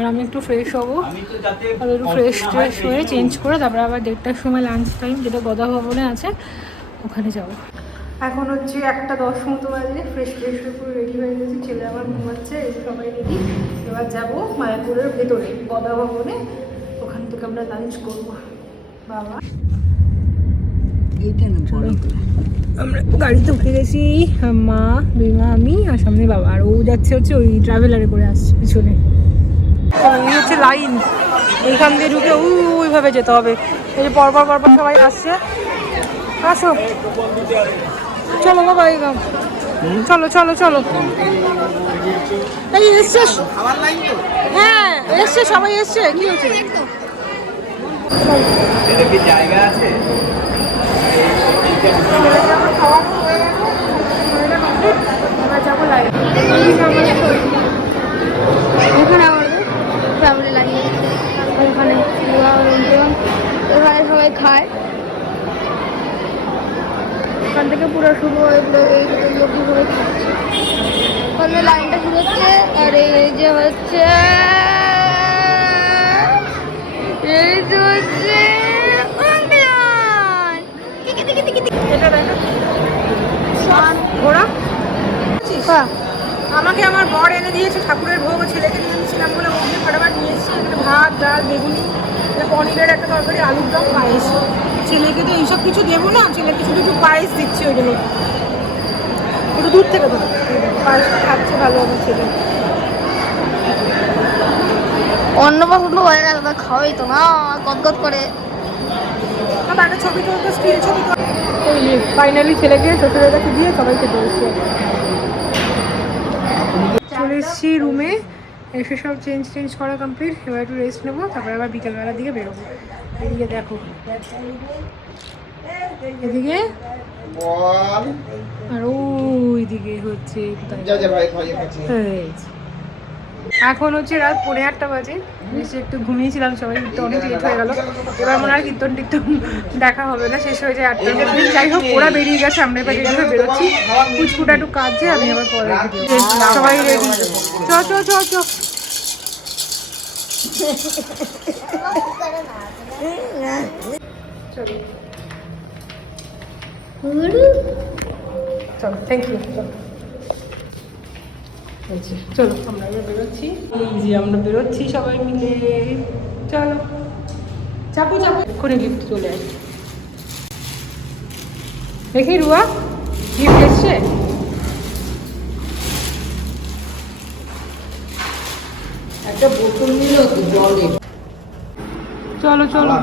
আর আমি একটু ফ্রেশ হব। আর একটু ফ্রেশ ট্রেশ হয়ে চেঞ্জ করে তারপরে আবার দেড়টার সময় লাঞ্চ টাইম যেটা গদা ভবনে আছে ওখানে যাব। এখন হচ্ছে একটা দশ মতো বাজে ফ্রেশ ফ্রেশ হয়ে পুরো রেডি হয়ে গেছি ছেলে আমার ঘুমাচ্ছে সবাই রেডি এবার যাব মায়াপুরের ভেতরে গদা ভবনে ওখান থেকে আমরা লাঞ্চ করব। বাবা। আমরা গাড়িতে উঠে গেছি মা বিমা আমি আর সামনে বাবা আর ও যাচ্ছে হচ্ছে ওই ট্রাভেলারে করে আসছে পিছনে। এই হচ্ছে লাইন। এইখান দিয়ে ঢুকে ওইভাবে যেতে হবে। এই যে পরপর পরপর সবাই আসছে। আসো। চলো বাবা এই চলো চলো চলো। এই এসছে। হ্যাঁ এসছে সবাই এসছে। কি হচ্ছে এবার যাব লাইন এখানে আমাদের ফ্যামিলি লাগিয়ে ওখানে পুরা লোকজন এখানে সবাই খায় ওখান থেকে পুরো শুরু হয়ে পুরো এই লোক সবাই খাচ্ছে ওখানে লাইনটা শুরু হচ্ছে আর এই যে হচ্ছে। এই হ্যাঁ। আমাকে আমার বর এনে দিয়েছে ঠাকুরের ভোগ ছেলেকে নিয়ে গেছিলাম বলে ওকে ফটাফট নিয়ে এসেছি। এখানে ভাত ডাল বেগুনি পনিরের একটা তরকারি আলুর দম পায়েস। ছেলেকে তো এইসব কিছু দেবো না ছেলেকে শুধু একটু পায়েস দিচ্ছি ওই জন্য। একটু দূর থেকে দেবো পায়েসটা খাচ্ছে ভালো আমার ছেলে। অন্য পাশগুলো হয়ে গেছে তো খাওয়াই তো না গদগদ করে। ছবি তুলতে স্টিল ছবি ফাইনালি ছেলেকে শ্বশুরের কাছে দিয়ে সবাইকে বলছি। চলে এসেছি রুমে এসে সব চেঞ্জ চেঞ্জ করা কমপ্লিট এবার একটু রেস্ট নেব তারপরে আবার বিকেলবেলার দিকে বেরোবো। এদিকে দেখো। এদিকে? আর ওই দিকে হচ্ছে। এখন হচ্ছে রাত পৌনে আটটা বাজে। এসে একটু ঘুমিয়েছিলাম সবাই তো অনেক লেট হয়ে গেল। এবার মনে হয় কীর্তন টির্তন দেখা হবে না শেষ হয়ে যায় আটটার মধ্যে যাই হোক ওরা বেরিয়ে গেছে আমরা এবার রেডি হয়ে বেরোচ্ছি। কুচকুটা একটু কাজে আমি আবার পরে সবাই রেডি চ চ চ চ। চলো। চলো থ্যাংক ইউ বলছি, চলো আমরা এবার বেরোচ্ছি। এই যে আমরা বেরোচ্ছি সবাই মিলে। চলো। চাপো চাপো। এক্ষুনি লিফট চলে আসবে। দেখি রুয়া লিফট এসছে? একটা বোতল নিল জলে। চলো চলো।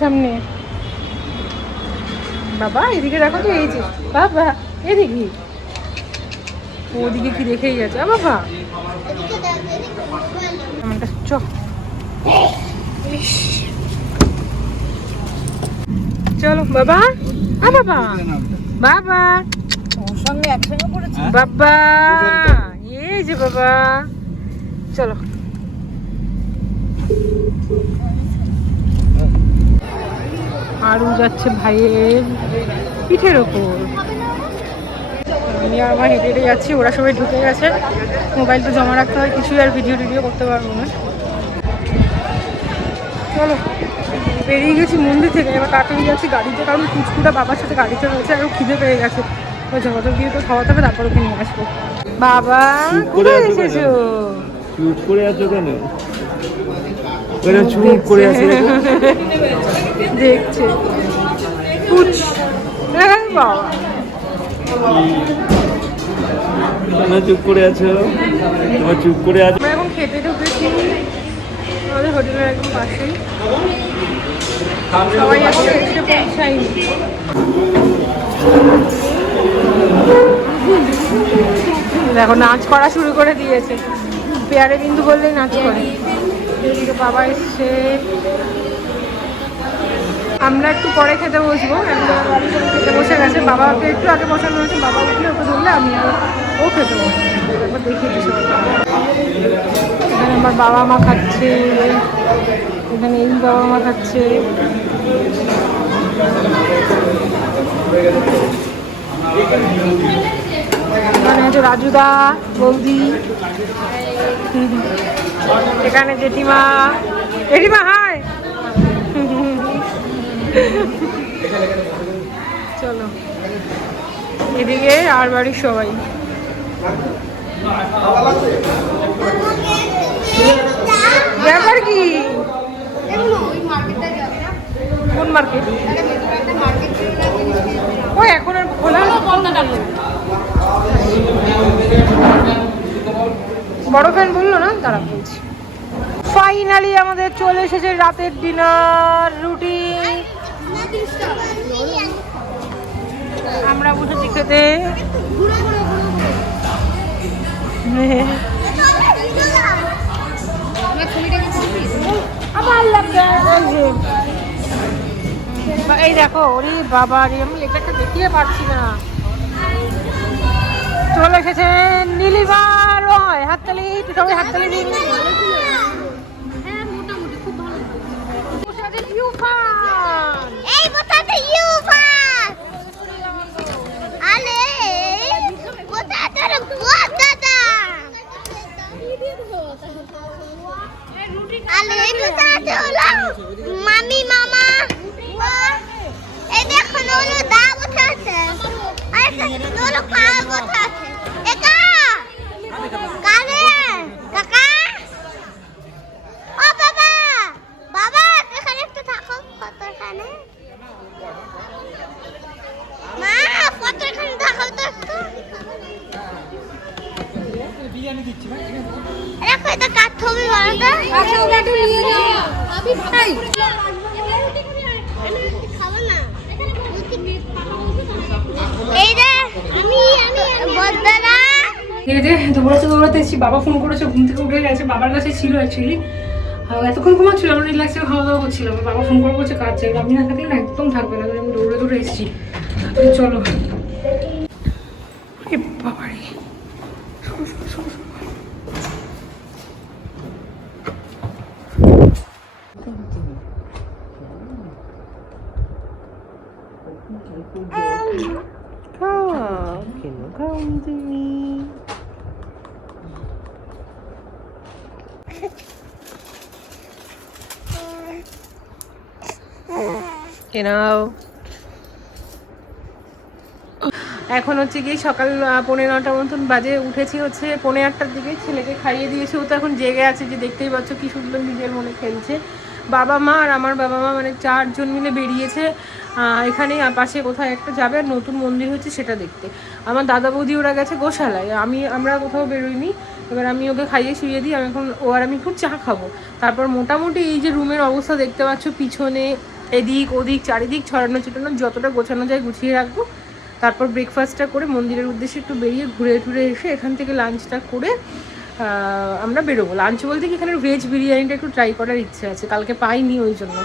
সামনে। বাবা এদিকে দেখো তো এই যে বাবা এদিকে। ওদিকে কি রেখেই গেছে। বাবা। চ। চলো বাবা। আ বাবা। বাবা। সঙ্গে একসঙ্গে পড়েছে বাবা এই যে বাবা। চলো। আরও যাচ্ছে ভাইয়ের পিঠের ওপর। আমি আর আমার হেঁটে হেঁটে যাচ্ছি ওরা সবাই ঢুকে গেছে। মোবাইল তো জমা রাখতে হয় কিছুই আর ভিডিও টিডিও করতে পারব না। চলো বেরিয়ে গেছি মন্দির থেকে। এবার কাটুই যাচ্ছি গাড়িতে কারণ কুচকুটা বাবার সাথে গাড়িতে রয়েছে আরও খিদে পেয়ে গেছে। ওই জগত গিয়ে তো খাওয়াতে হবে তারপর ওকে নিয়ে আসব। বাবা কোথায় এসেছ? চুপ করে আছো কেন? ওরা চুপ করে আছে দেখছে। কুচ বাবা। কেন চুপ করে আছো? তোমার চুপ করে আছো? আমরা এখন খেতে ঢুকেছি। আমাদের হোটেলের একদম পাশেই। সবাই এখন এসে পৌঁছায়নি। দেখো, নাচ করা শুরু করে দিয়েছে। পেয়ারে বিন্দু বললেই নাচ করে। বাবা এসছে। আমরা একটু পরে খেতে বসবো। খেতে বসে গেছে। বাবাকে একটু আগে বসানো হয়েছে। বাবা উঠলে, ওকে ধরলে, আমি আর ও খেতে বসবো। দিচ্ছি এখানে আমার বাবা মা খাচ্ছে। এখানে এই বাবা মা খাচ্ছে। এখানে হচ্ছে রাজুদা, বৌদি এখানে জেঠিমা। জেঠিমা, হাই! চলো। এদিকে আর বাড়ির সবাই। ব্যাপার কি? কোন মার্কেট? ও, এখন আর খোলা বড় ফ্যান বলল না? তারা বলছি। ফাইনালি আমাদের চলে এসেছে রাতের ডিনার রুটি এই দেখো, ওরে বাবা রে, আমি একটা দেখিয়ে পারছি না। চলে এসেছে নীলিমা রয় হাততালি সবাই হাততালি দিন। বসে মামি মামা এই দেখো নোলো দা বসে আছে আর নোলো পা বসে আছে একা কারে কাকা ও বাবা বাবা এখানে একটু থাকো ফটোখানে মা ফটোখানে দেখাও তো একটু দেখো এটা কার ছবি বলো তো আচ্ছা ওটা একটু নিয়ে যাও আমি খাই এই রে আমি আমি বদ্দারা এই যে দৌড়াতে দৌড়াতে এসেছি বাবা ফোন করেছে ঘুম থেকে উঠে গেছে বাবার কাছে ছিল অ্যাকচুয়ালি এতক্ষণ ঘুমাচ্ছিল আমরা রিল্যাক্সে খাওয়া দাওয়া করছিলাম বাবা ফোন করে বলছে কাজ চাই আপনি না থাকলে না একদম থাকবে না আমি দৌড়ে দৌড়ে এসেছি চলো এ বাবা রে শোনো, শোনো, কেনাও এখন হচ্ছে গিয়ে সকাল পৌনে নটার মতন বাজে উঠেছি হচ্ছে পৌনে আটটার দিকে ছেলেকে খাইয়ে দিয়েছে। ও তো এখন জেগে আছে যে দেখতেই পাচ্ছ কি সুন্দর নিজের মনে খেলছে। বাবা মা আর আমার বাবা মা মানে চারজন মিলে বেরিয়েছে আহ, এখানেই পাশে কোথায় একটা যাবে আর নতুন মন্দির হচ্ছে সেটা দেখতে। আমার দাদা বৌদি ওরা গেছে গোশালায়। আমি আমরা কোথাও বেরোইনি। এবার আমি ওকে খাইয়ে শুয়ে দিই, আমি এখন ও আর আমি একটু চা খাব। তারপর মোটামুটি এই যে রুমের অবস্থা দেখতে পাচ্ছ, পিছনে এদিক ওদিক চারিদিক ছড়ানো ছিটানো, যতটা গোছানো যায় গুছিয়ে রাখব। তারপর ব্রেকফাস্টটা করে মন্দিরের উদ্দেশ্যে একটু বেরিয়ে ঘুরে টুরে এসে এখান থেকে লাঞ্চটা করে আমরা বেরোবো। লাঞ্চ বলতে কি, এখানে ভেজ বিরিয়ানিটা একটু ট্রাই করার ইচ্ছে আছে, কালকে পাইনি ওই জন্য।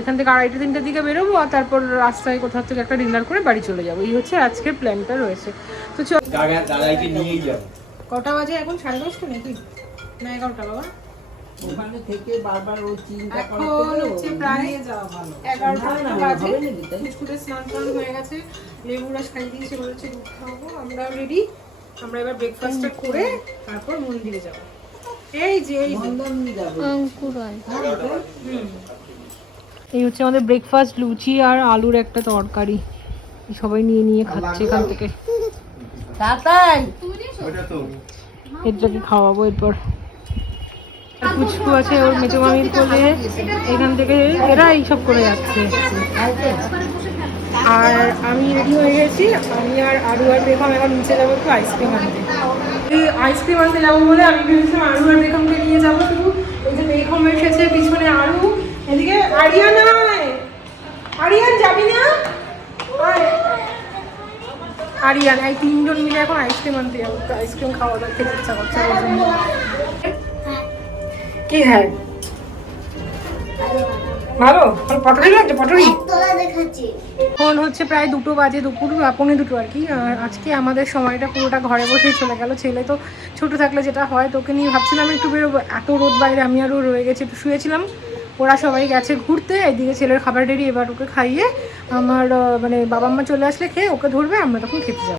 এখান থেকে আড়াইটা তিনটার দিকে বেরোবো আর তারপর রাস্তায় কোথাও থেকে একটা ডিনার করে বাড়ি চলে যাব। এই হচ্ছে আজকের প্ল্যানটা রয়েছে। তো চল দাদা দাদাইকে নিয়েই যাব। কটা বাজে এখন? সাড়ে দশটা নাকি? না এগারোটা বাবা। ওখানে থেকে বারবার ও চিন্তা এখন হচ্ছে প্রায় এগারোটা বাজে। স্নান টান হয়ে গেছে। লেবু রস খাই দিয়েছে বলেছে দুধ খাওয়াবো। আমরা রেডি আমরা এবার ব্রেকফাস্টটা করে তারপর মন্দিরে যাব। এই যে এই এই হচ্ছে আমাদের ব্রেকফাস্ট লুচি আর আলুর একটা তরকারি। সবাই নিয়ে নিয়ে খাচ্ছে এখান থেকে। তাতাই এটাকে খাওয়াবো এরপর। পুচকু আছে, ওর মেজো মামির কোলে। এখান থেকে এরা এইসব করে যাচ্ছে। আর আমি রেডি হয়ে গেছি। আমি আর আরু আর বেগম এখন নিচে যাব একটু আইসক্রিম আনতে। এই আইসক্রিম আনতে যাব বলে আমি ভেবেছিলাম আরু আর বেগমকে নিয়ে যাব শুধু। ওই যে বেগম এসেছে পিছনে আরু। এদিকে আরিয়ান আরিয়ান যাবি না আয়। আরিয়ান এই তিনজন মিলে এখন আইসক্রিম আনতে যাব। আইসক্রিম খাওয়া দাওয়া খেতে ইচ্ছা করছে কি হ্যাঁ? ভালো? ভালো পটরি লাগছে পটরি তোলা হচ্ছে প্রায় দুটো বাজে দুপুর পৌনে দুটো আর কি। আর আজকে আমাদের সময়টা পুরোটা ঘরে বসেই চলে গেল। ছেলে তো ছোট থাকলে যেটা হয় তোকে নিয়ে ভাবছিলাম একটু বেরোবো। এত রোদ বাইরে আমি আরও রয়ে গেছি একটু শুয়েছিলাম। ওরা সবাই গেছে ঘুরতে, এদিকে ছেলের খাবার ডেরি এবার ওকে খাইয়ে আমার মানে বাবা মা চলে আসলে খেয়ে ওকে ধরবে, আমরা তখন খেতে যাব।